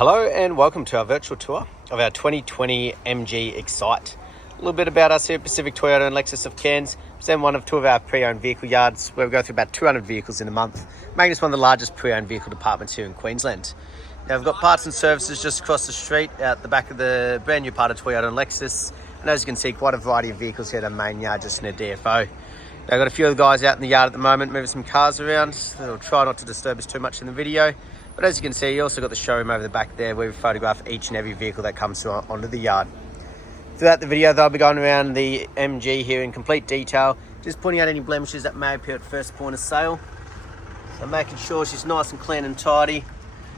Hello and welcome to our virtual tour of our 2020 MG Excite. A little bit about us here at Pacific Toyota and Lexus of Cairns. Present one of two of our pre-owned vehicle yards where we go through about 200 vehicles in a month, making us one of the largest pre-owned vehicle departments here in Queensland. Now we've got parts and services just across the street out the back of the brand new part of Toyota and Lexus. And as you can see, quite a variety of vehicles here at our main yard just in a DFO. Now, I've got a few of the guys out in the yard at the moment moving some cars around. They'll try not to disturb us too much in the video. But as you can see, you also got the showroom over the back there where we photograph each and every vehicle that comes onto the yard. Throughout the video, they'll be going around the MG here in complete detail, just pointing out any blemishes that may appear at first point of sale. So making sure she's nice and clean and tidy.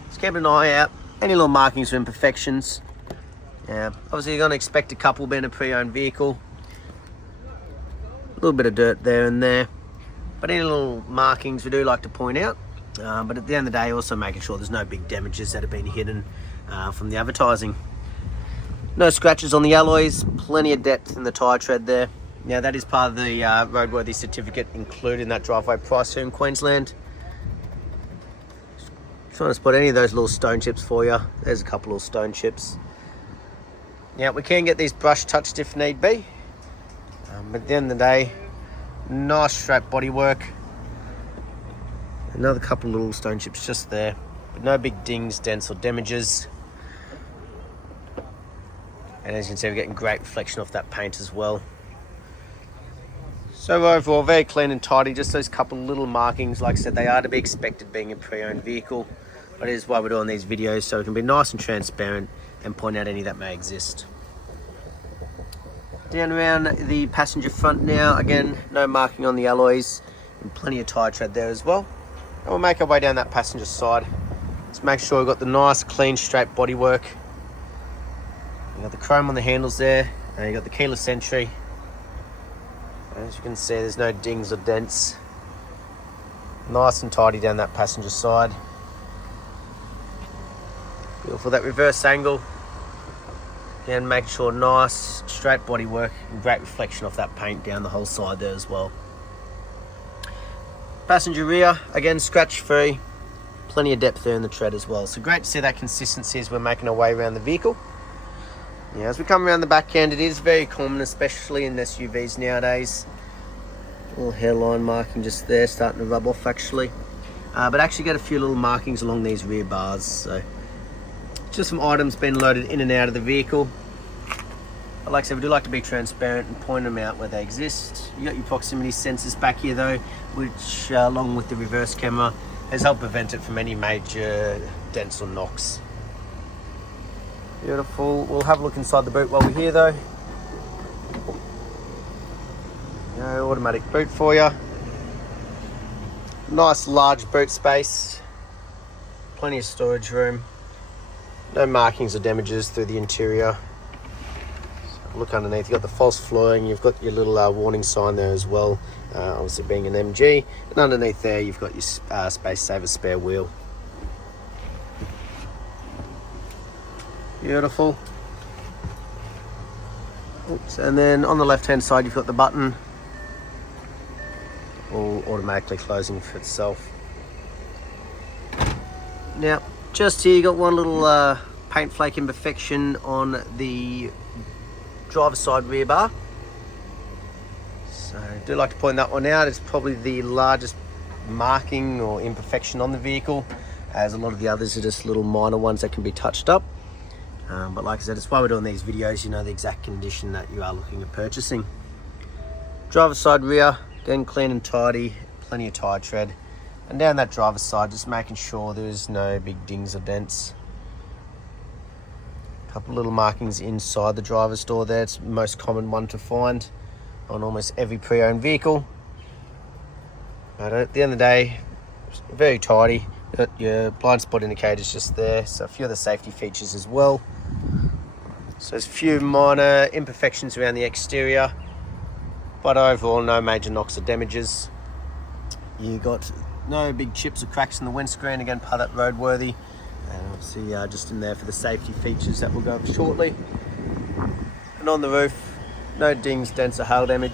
Just keeping an eye out, any little markings or imperfections. Obviously you're going to expect a couple being a pre-owned vehicle. A little bit of dirt there and there. But any little markings we do like to point out. But at the end of the day, also making sure there's no big damages that have been hidden from the advertising. No scratches on the alloys, plenty of depth in the tyre tread there. Now that is part of the roadworthy certificate included in that driveway price here in Queensland. Just trying to spot any of those little stone chips for you. There's a couple of stone chips. Now we can get these brush touched if need be. But at the end of the day, nice straight bodywork. Another couple of little stone chips just there, but no big dings, dents or damages. And as you can see, we're getting great reflection off that paint as well. So overall, very clean and tidy. Just those couple of little markings, like I said, they are to be expected being a pre-owned vehicle. But it is why we're doing these videos, so we can be nice and transparent and point out any that may exist. Down around the passenger front now, again, no marking on the alloys and plenty of tyre tread there as well. And we'll make our way down that passenger side. Let's make sure we've got the nice, clean, straight bodywork. You've got the chrome on the handles there, and you've got the keyless entry. As you can see, there's no dings or dents. Nice and tidy down that passenger side. Beautiful, that reverse angle. Again, making sure nice, straight bodywork and great reflection off that paint down the whole side there as well. Passenger rear, again, scratch free. Plenty of depth there in the tread as well. So great to see that consistency as we're making our way around the vehicle. Yeah, as we come around the back end, it is very common, especially in SUVs nowadays. A little hairline marking just there, starting to rub off actually. But actually got a few little markings along these rear bars. So just some items being loaded in and out of the vehicle. But like I said, we do like to be transparent and point them out where they exist. You got your proximity sensors back here though, which along with the reverse camera has helped prevent it from any major dents or knocks. Beautiful. We'll have a look inside the boot while we're here though. No automatic boot for you. Nice large boot space. Plenty of storage room. No markings or damages through the interior. Look underneath, you've got the false flooring, you've got your little warning sign there as well, obviously being an MG, and underneath there you've got your space saver spare wheel. Beautiful. Oops. And then on the left hand side you've got the button, all automatically closing for itself. Now just here you got one little paint flake imperfection on the driver's side rear bar. So I do like to point that one out. It's probably the largest marking or imperfection on the vehicle, as a lot of the others are just little minor ones that can be touched up. But like I said, it's why we're doing these videos, you know the exact condition that you are looking at purchasing. Driver's side rear, again clean and tidy, plenty of tyre tread. And down that driver's side, just making sure there's no big dings or dents. Couple little markings inside the driver's door there. It's the most common one to find on almost every pre-owned vehicle. But at the end of the day, very tidy. You've got your blind spot indicators just there. So a few other safety features as well. So there's a few minor imperfections around the exterior, but overall no major knocks or damages. You got no big chips or cracks in the windscreen, again part of that roadworthy. And obviously just in there for the safety features that we'll go over shortly. And on the roof, no dings, dents or hail damage.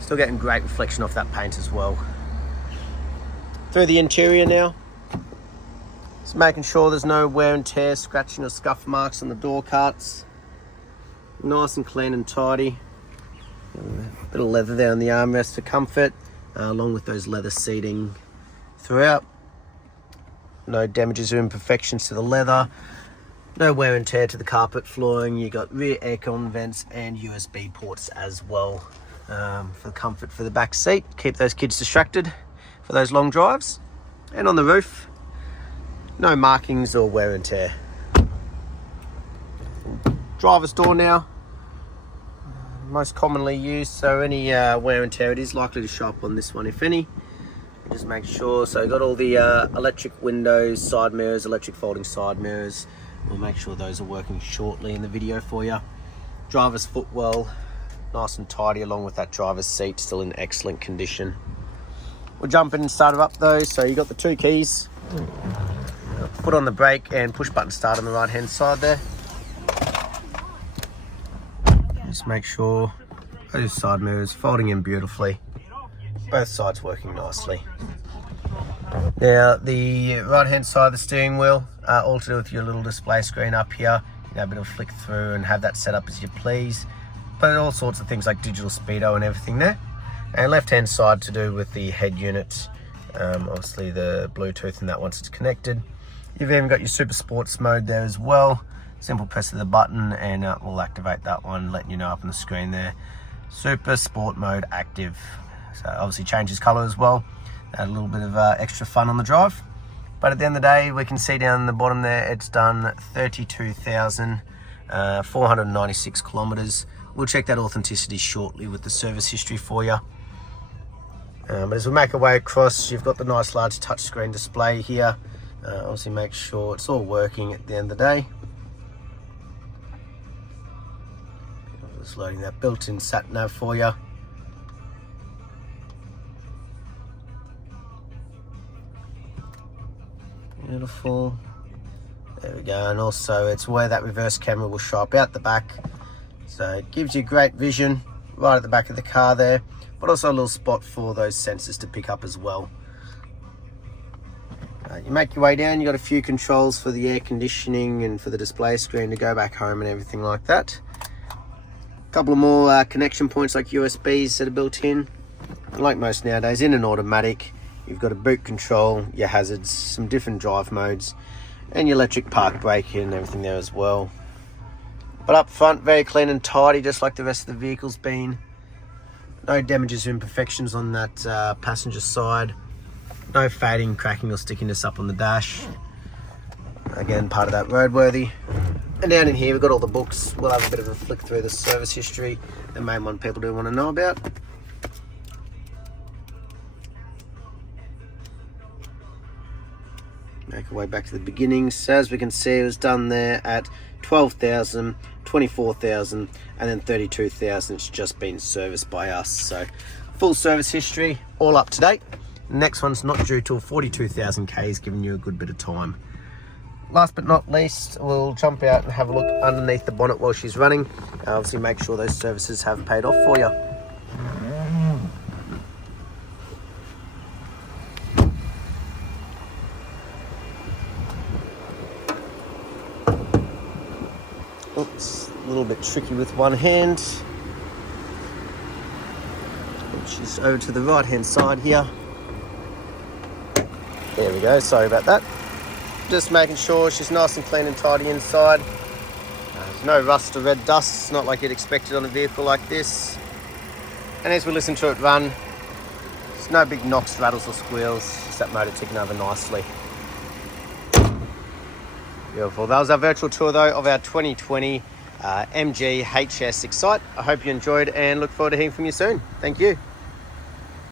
Still getting great reflection off that paint as well. Through the interior now. Just making sure there's no wear and tear, scratching or scuff marks on the door cuts. Nice and clean and tidy. A bit of leather there on the armrest for comfort, along with those leather seating throughout. No damages or imperfections to the leather. No wear and tear to the carpet flooring. You got rear aircon vents and USB ports as well, for the comfort for the back seat. Keep those kids distracted for those long drives. And on the roof, no markings or wear and tear. Driver's door now, most commonly used, so any wear and tear, it is likely to show up on this one, if any. Just make sure. So got all the electric windows, side mirrors, electric folding side mirrors. We'll make sure those are working shortly in the video for you. Driver's footwell, nice and tidy, along with that driver's seat still in excellent condition. We'll jump in and start it up though. So you got the 2 keys. Put on the brake and push button start on the right hand side there. Just make sure those side mirrors folding in beautifully. Both sides working nicely. Now the right hand side of the steering wheel, all to do with your little display screen up here. You know, a bit of flick through and have that set up as you please. But all sorts of things like digital speedo and everything there. And left hand side to do with the head unit. Obviously the Bluetooth and that once it's connected. You've even got your super sports mode there as well. Simple press of the button and we'll activate that one, letting you know up on the screen there. Super sport mode active. So obviously changes color as well. Add a little bit of extra fun on the drive. But at the end of the day, we can see down the bottom there, it's done 32,496 kilometers. We'll check that authenticity shortly with the service history for you. But as we make our way across, you've got the nice large touchscreen display here. Obviously make sure it's all working at the end of the day. Just loading that built-in sat nav for you. Beautiful. There we go. And also it's where that reverse camera will show up out the back. So it gives you great vision right at the back of the car there, but also a little spot for those sensors to pick up as well. You make your way down, you got a few controls for the air conditioning and for the display screen to go back home and everything like that. A couple of more connection points like USBs that are built in. Like most nowadays, in an automatic, you've got a boot control, your hazards, some different drive modes, and your electric park brake and everything there as well. But up front, very clean and tidy, just like the rest of the vehicle's been. No damages or imperfections on that passenger side. No fading, cracking or stickiness up on the dash. Again, part of that roadworthy. And down in here, we've got all the books. We'll have a bit of a flick through the service history, the main one people do want to know about. Make our way back to the beginning. So as we can see, it was done there at 12,000, 24,000, and then 32,000. It's just been serviced by us. So full service history, all up to date. Next one's not due till 42,000 Ks, giving you a good bit of time. Last but not least, we'll jump out and have a look underneath the bonnet while she's running. Obviously make sure those services have paid off for you. Oops, a little bit tricky with one hand. She's over to the right hand side here. There we go, sorry about that. Just making sure she's nice and clean and tidy inside. There's no rust or red dust. It's not like you'd expect it on a vehicle like this. And as we listen to it run, there's no big knocks, rattles or squeals. Just that motor ticking over nicely. Beautiful. That was our virtual tour though of our 2020 MG HS Excite. I hope you enjoyed and look forward to hearing from you soon. Thank you.